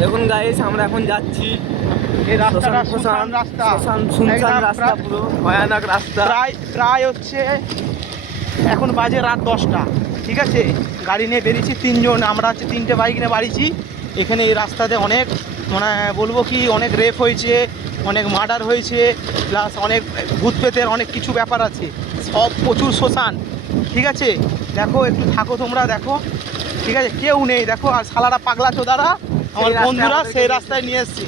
দেখুন গাইস, আমরা এখন যাচ্ছি। এই রাস্তাটা শুনশান রাস্তা, শুনশান রাস্তা, পুরো ভয়ানক রাস্তা। প্রায় হচ্ছে এখন বাজে রাত 10টা, ঠিক আছে। গাড়ি নিয়ে বেরিয়েছি তিনজন, আমরা হচ্ছে 3টে বাইক নিয়ে বাড়িছি। এখানে এই রাস্তাতে অনেক মানে বলবো কি অনেক রেপ হয়েছে, অনেক মার্ডার হয়েছে, প্লাস অনেক ভূত পেতের অনেক কিছু ব্যাপার আছে, সব প্রচুর শ্মশান, ঠিক আছে। দেখো একটু থাকো তোমরা, দেখো ঠিক আছে, কেউ নেই দেখো। আর শালারা পাগলা চোদারা আমার বন্ধুরা সেই রাস্তায় নিয়ে এসছি,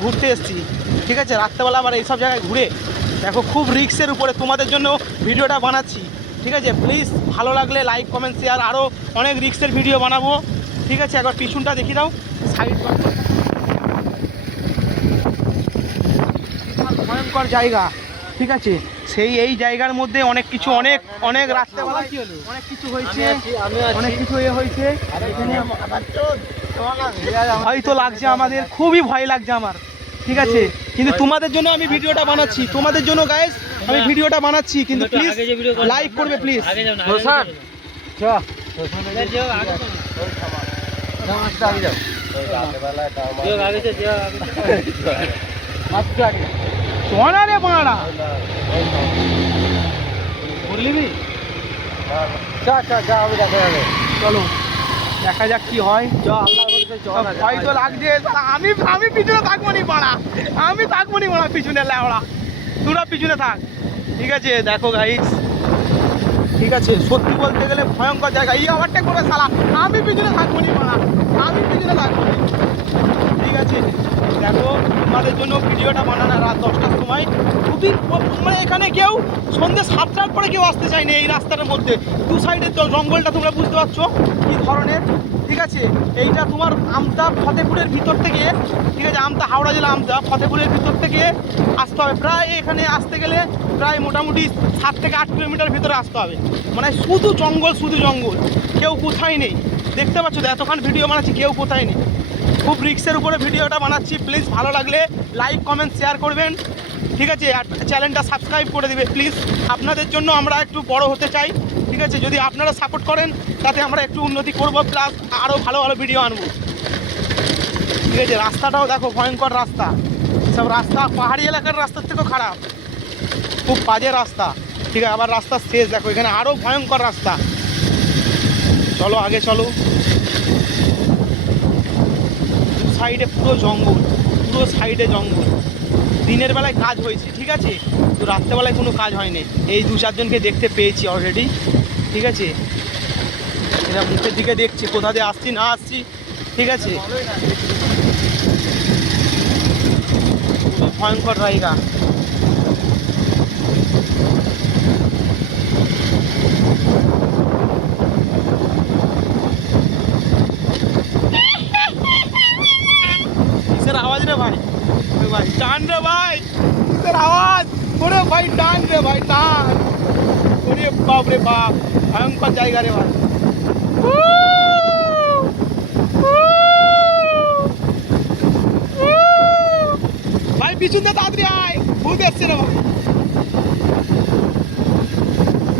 ঘুরতে এসছি, ঠিক আছে। রাত্রেবেলা আবার এইসব জায়গায় ঘুরে দেখো, খুব রিস্কের উপরে তোমাদের জন্য ভিডিওটা বানাচ্ছি, ঠিক আছে। প্লিজ ভালো লাগলে লাইক কমেন্ট শেয়ার, আরও অনেক রিস্কের ভিডিও বানাবো, ঠিক আছে। একবার পিছনটা দেখিয়ে দাও, সাইড ভয়ঙ্কর জায়গা, ঠিক আছে। এই জায়গার মধ্যে অনেক কিছু, অনেক রাত্রেবেলা অনেক কিছু হয়েছে, অনেক কিছু হয়েছে। হয়তো লাগছে আমাদের, খুবই ভয় লাগছে আমার, ঠিক আছে। কিন্তু তোমাদের জন্য আমি ভিডিওটা বানাচ্ছি, তোমাদের জন্য গাইস আমি ভিডিওটা বানাচ্ছি, কিন্তু প্লিজ লাইক করবে প্লিজ। রে বাড়া বললি চলো দেখা যাক কি হয়। ভয় তো লাগছে, আমি পিছনে থাকবো নি বাড়া, আমি থাকবো নি বাড়া পিছনে, লেওড়া তোরা পিছনে থাক, ঠিক আছে। দেখো গাইস, ঠিক আছে, সত্যি বলতে গেলে ভয়ঙ্কর জায়গা। এই ওভারটেক করবে শালা, আমি পিছনে থাকবো নি বাড়া, আমি পিছনে থাকবো, ঠিক আছে। দেখো তোমাদের জন্য ভিডিওটা বানানো রাত 10টার সময়, খুবই মানে এখানে কেউ সন্ধ্যে 7টার পরে কেউ আসতে চায়নি এই রাস্তাটার মধ্যে। দু সাইডের জঙ্গলটা তোমরা বুঝতে পারছো কী ধরনের, ঠিক আছে। এইটা তোমার আমতা ফতেপুরের ভিতর থেকে, ঠিক আছে, আমতা হাওড়া জেলা আমতা ফতেপুরের ভিতর থেকে আসতে হবে। প্রায় এখানে আসতে গেলে প্রায় মোটামুটি 7 থেকে 8 কিলোমিটার ভিতরে আসতে হবে, মানে শুধু জঙ্গল, শুধু জঙ্গল, কেউ কোথায় নেই। দেখতে পাচ্ছ তো, এতক্ষণ ভিডিও বানাচ্ছি, কেউ কোথায় নেই। খুব রিক্সের উপরে ভিডিওটা বানাচ্ছি। প্লিজ ভালো লাগলে লাইক কমেন্ট শেয়ার করবেন, ঠিক আছে। আর চ্যানেলটা সাবস্ক্রাইব করে দেবে প্লিজ। আপনাদের জন্য আমরা একটু বড় হতে চাই, ঠিক আছে। যদি আপনারা সাপোর্ট করেন তাতে আমরা একটু উন্নতি করব, প্লাস আরও ভালো ভালো ভিডিও আনবো, ঠিক আছে। রাস্তাটাও দেখো, ভয়ঙ্কর রাস্তা, সব রাস্তা পাহাড়ি এলাকার রাস্তার থেকেও খারাপ, খুব বাজে রাস্তা, ঠিক আছে। আবার রাস্তার শেষ দেখো, এখানে আরও ভয়ঙ্কর রাস্তা। চলো আগে চলো। সাইডে পুরো জঙ্গল, পুরো সাইডে জঙ্গল। দিনের বেলায় কাজ হয়েছে, ঠিক আছে, তো রাত্রেবেলায় কোনো কাজ হয়নি। এই 2-4 জনকে দেখতে পেয়েছি অলরেডি, ঠিক আছে। এরা মুখের দিকে দেখছি কোথা দিয়ে আসছি না আসছি, ঠিক আছে। ভয়ঙ্কর জায়গা। কিসের আওয়াজ রে ভাই? ভাই টান রে ভাই, কিসের আওয়াজ? ওরে ভাই টান রে ভাই, টান। ওরে বাপ রে বাপ, ভয়ঙ্কর জায়গা রে ভাই। ভাই পিছন দিয়ে তাড়াতাড়ি আয়, ভূত এসছে রে ভাই।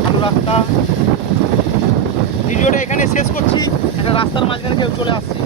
ভালো রাস্তা। ভিডিওটা এখানে শেষ করছি, একটা রাস্তার মাঝখানে কেউ চলে আসছে।